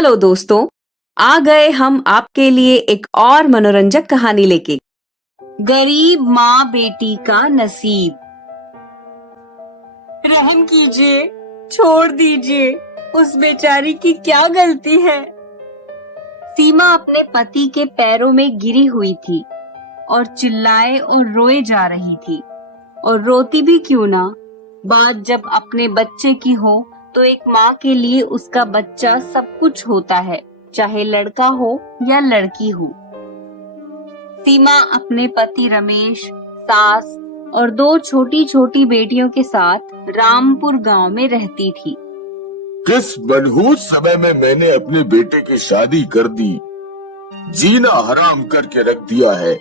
Hello दोस्तों, आ गए हम आपके लिए एक और मनोरंजक कहानी लेके। गरीब माँ बेटी का नसीब। रहम कीजिए, छोड़ दीजिए, उस बेचारी की क्या गलती है। सीमा अपने पति के पैरों में गिरी हुई थी और चिल्लाए और रोए जा रही थी। और रोती भी क्यों ना, बात जब अपने बच्चे की हो तो एक माँ के लिए उसका बच्चा सब कुछ होता है, चाहे लड़का हो या लड़की हो। सीमा अपने पति रमेश, सास और दो छोटी छोटी बेटियों के साथ रामपुर गांव में रहती थी। किस मनहूस समय में मैंने अपने बेटे की शादी कर दी, जीना हराम करके रख दिया है।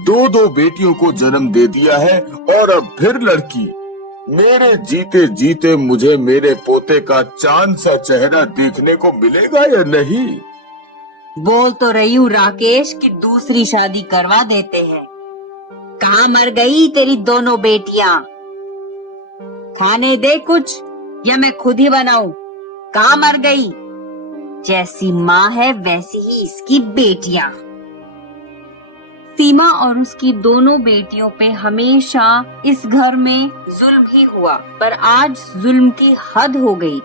दो बेटियों को जन्म दे दिया है और अब फिर लड़की। मेरे जीते जीते मुझे मेरे पोते का चांद सा चेहरा देखने को मिलेगा या नहीं? बोल तो रही हूँ राकेश कि दूसरी शादी करवा देते हैं। कहाँ मर गई तेरी दोनों बेटियां? खाने दे कुछ या मैं खुद ही बनाऊं? कहाँ मर गई? जैसी माँ है वैसी ही इसकी बेटियां। सीमा और उसकी दोनों बेटियों पे हमेशा इस घर में जुल्म ही हुआ, पर आज जुल्म की हद हो गई।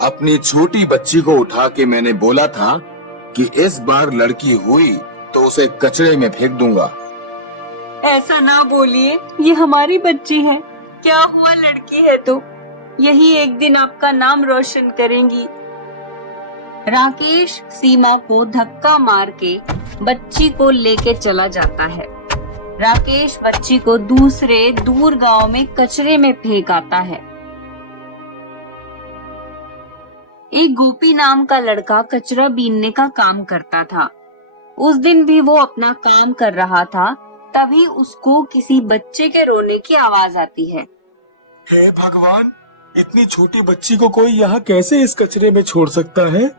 अपनी छोटी बच्ची को उठा के मैंने बोला था कि इस बार लड़की हुई तो उसे कचरे में फेंक दूंगा। ऐसा ना बोलिए, ये हमारी बच्ची है। क्या हुआ, लड़की है तो यही एक दिन आपका नाम रोशन करेंगी। राकेश सीमा को धक्का मार के बच्ची को लेके चला जाता है। राकेश बच्ची को दूसरे दूर गांव में कचरे में फेंक आता है। एक गोपी नाम का लड़का कचरा बीनने का काम करता था। उस दिन भी वो अपना काम कर रहा था, तभी उसको किसी बच्चे के रोने की आवाज आती है। हे भगवान, इतनी छोटी बच्ची को कोई यहाँ कैसे इस कचरे में छोड़ सकता है?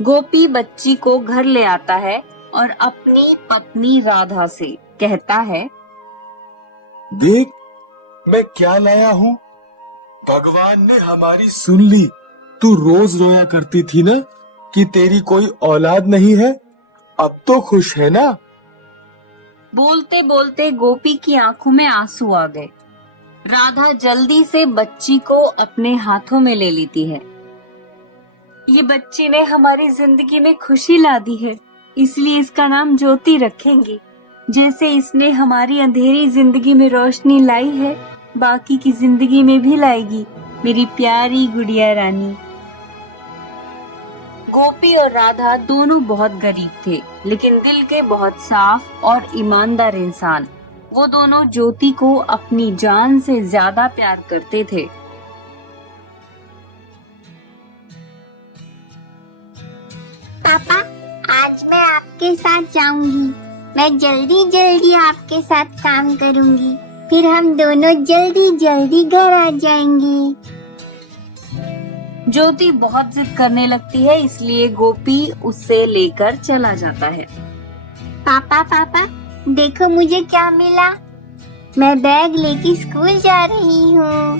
गोपी बच्ची को घर ले आता है और अपनी पत्नी राधा से कहता है, देख मैं क्या लाया हूँ। भगवान ने हमारी सुन ली। तू रोज रोया करती थी ना कि तेरी कोई औलाद नहीं है, अब तो खुश है ना? बोलते बोलते गोपी की आंखों में आंसू आ गए। राधा जल्दी से बच्ची को अपने हाथों में ले लेती है। ये बच्ची ने हमारी जिंदगी में खुशी ला दी है, इसलिए इसका नाम ज्योति रखेंगे। जैसे इसने हमारी अंधेरी जिंदगी में रोशनी लाई है, बाकी की जिंदगी में भी लाएगी, मेरी प्यारी गुड़िया रानी। गोपी और राधा दोनों बहुत गरीब थे, लेकिन दिल के बहुत साफ और ईमानदार इंसान। वो दोनों ज्योति को अपनी जान से ज्यादा प्यार करते थे। पापा, आज मैं आपके साथ जाऊंगी। मैं जल्दी जल्दी आपके साथ काम करूंगी, फिर हम दोनों जल्दी जल्दी घर आ जाएंगे। ज्योति बहुत जिद करने लगती है, इसलिए गोपी उससे लेकर चला जाता है। पापा पापा, देखो मुझे क्या मिला। मैं बैग लेके स्कूल जा रही हूँ।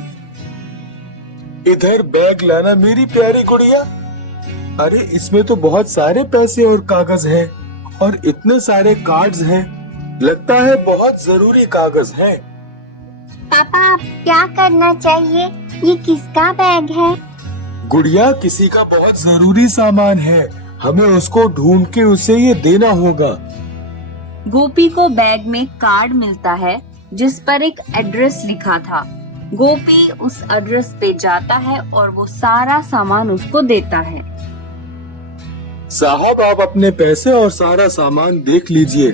इधर बैग लाना मेरी प्यारी गुड़िया। अरे इसमें तो बहुत सारे पैसे और कागज हैं और इतने सारे कार्ड्स हैं। लगता है बहुत जरूरी कागज हैं। पापा अब क्या करना चाहिए? ये किसका बैग है? गुड़िया, किसी का बहुत जरूरी सामान है, हमें उसको ढूंढ के उसे ये देना होगा। गोपी को बैग में कार्ड मिलता है जिस पर एक एड्रेस लिखा था। गोपी उस एड्रेस पे जाता है और वो सारा सामान उसको देता है। साहब, आप अपने पैसे और सारा सामान देख लीजिए।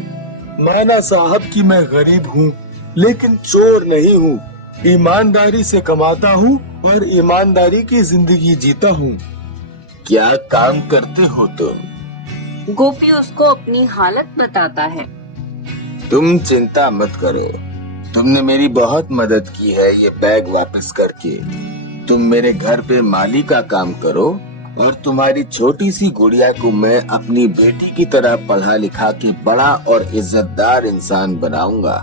माना साहब कि मैं गरीब हूँ, लेकिन चोर नहीं हूँ। ईमानदारी से कमाता हूँ और ईमानदारी की जिंदगी जीता हूँ। क्या काम करते हो तुम? गोपी उसको अपनी हालत बताता है। तुम चिंता मत करो, तुमने मेरी बहुत मदद की है ये बैग वापस करके। तुम मेरे घर पे माली का काम करो और तुम्हारी छोटी सी गुड़िया को मैं अपनी बेटी की तरह पढ़ा लिखा के बड़ा और इज्जतदार इंसान बनाऊंगा।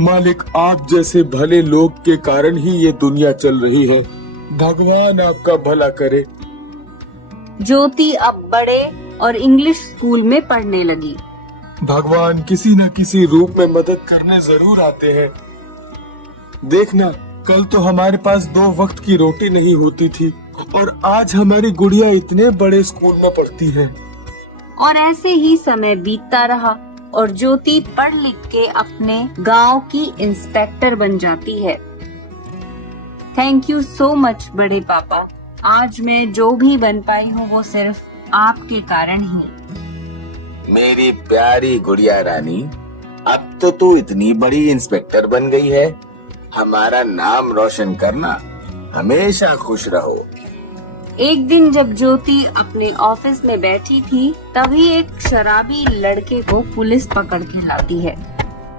मालिक, आप जैसे भले लोग के कारण ही ये दुनिया चल रही है। भगवान आपका भला करे। ज्योति अब बड़े और इंग्लिश स्कूल में पढ़ने लगी। भगवान किसी न किसी रूप में मदद करने जरूर आते हैं। देखना, कल तो हमारे पास 2 वक्त की रोटी नहीं होती थी और आज हमारी गुड़िया इतने बड़े स्कूल में पढ़ती है। और ऐसे ही समय बीतता रहा और ज्योति पढ़ लिख के अपने गांव की इंस्पेक्टर बन जाती है। थैंक यू सो मच बड़े पापा। आज मैं जो भी बन पाई हूँ वो सिर्फ आपके कारण ही। मेरी प्यारी गुड़िया रानी, अब तो तू इतनी बड़ी इंस्पेक्टर बन गई है। हमारा नाम रोशन करना, हमेशा खुश रहो। एक दिन जब ज्योति अपने ऑफिस में बैठी थी, तभी एक शराबी लड़के को पुलिस पकड़ के लाती है।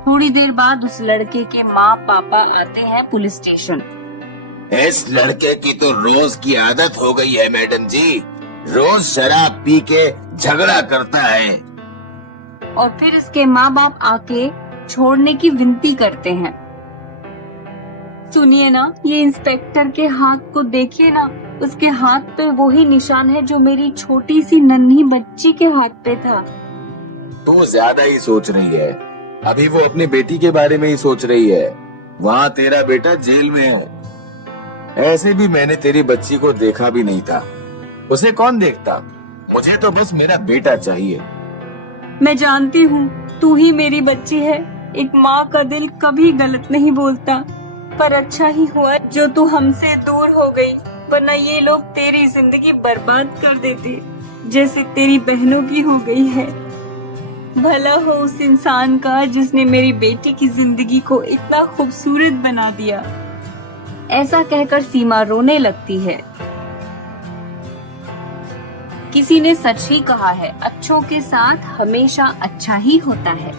थोड़ी देर बाद उस लड़के के माँ पापा आते हैं पुलिस स्टेशन। इस लड़के की तो रोज की आदत हो गई है मैडम जी, रोज शराब पी के झगड़ा करता है। और फिर इसके माँ बाप आके छोड़ने की विनती करते हैं। सुनिए ना, ये इंस्पेक्टर के हाथ को देखिए ना, उसके हाथ पे वही निशान है जो मेरी छोटी सी नन्ही बच्ची के हाथ पे था। तू ज्यादा ही सोच रही है। अभी वो अपनी बेटी के बारे में ही सोच रही है। वहाँ तेरा बेटा जेल में है। ऐसे भी मैंने तेरी बच्ची को देखा भी नहीं था। उसे कौन देखता? मुझे तो बस मेरा बेटा चाहिए। मैं जानती हूँ तू ही मेरी बच्ची है। एक माँ का दिल कभी गलत नहीं बोलता, पर अच्छा ही हुआ जो तू हमसे दूर हो गई, वरना ये लोग तेरी जिंदगी बर्बाद कर देते, जैसे तेरी बहनों की हो गई है। भला हो उस इंसान का जिसने मेरी बेटी की जिंदगी को इतना खूबसूरत बना दिया। ऐसा कहकर सीमा रोने लगती है। किसी ने सच ही कहा है, अच्छों के साथ हमेशा अच्छा ही होता है।